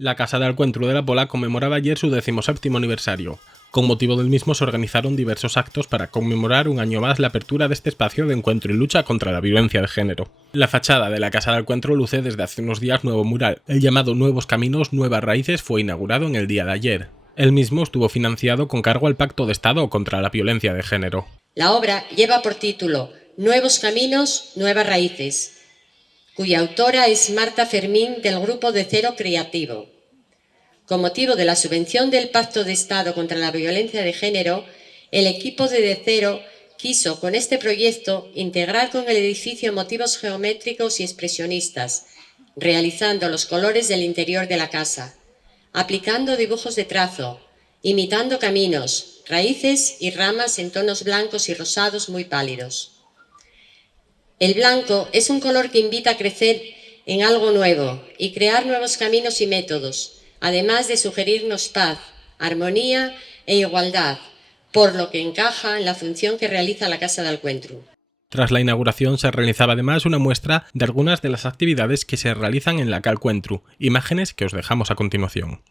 La Casa de Alcuentru de la Pola conmemoraba ayer su 17º aniversario. Con motivo del mismo se organizaron diversos actos para conmemorar un año más la apertura de este espacio de encuentro y lucha contra la violencia de género. La fachada de la Casa de Alcuentru luce desde hace unos días nuevo mural. El llamado Nuevos Caminos, Nuevas Raíces fue inaugurado en el día de ayer. El mismo estuvo financiado con cargo al Pacto de Estado contra la Violencia de Género. La obra lleva por título Nuevos Caminos, Nuevas Raíces, cuya autora es Marta Fermín del Grupo de Cero Creativo. Con motivo de la subvención del Pacto de Estado contra la Violencia de Género, el equipo de Cero quiso con este proyecto integrar con el edificio motivos geométricos y expresionistas, realizando los colores del interior de la casa, aplicando dibujos de trazo, imitando caminos, raíces y ramas en tonos blancos y rosados muy pálidos. El blanco es un color que invita a crecer en algo nuevo y crear nuevos caminos y métodos, además de sugerirnos paz, armonía e igualdad, por lo que encaja en la función que realiza la Casa de Alcuentru. Tras la inauguración se realizaba además una muestra de algunas de las actividades que se realizan en la Ca Alcuentru, imágenes que os dejamos a continuación.